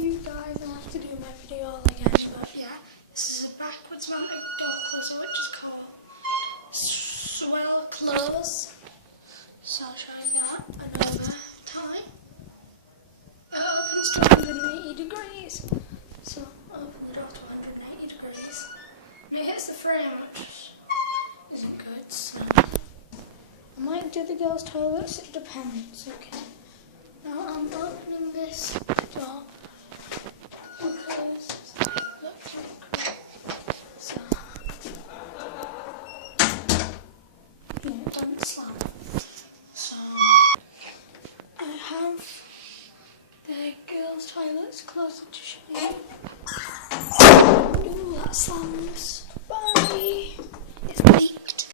you guys, I have to do my video all again, but yeah, this is a backwards mounted door closer which is called Swell Close. So I'll show you that another time. It opens to 180 degrees. So open the door to 180 degrees. And it hits the frame, which isn't good. So I might do the girls' toilets, it depends, okay. Now I'm opening this door because it looks really cool. So yeah, it don't slam. So I have the girls' toilets closer to show you. Ooh, that slams.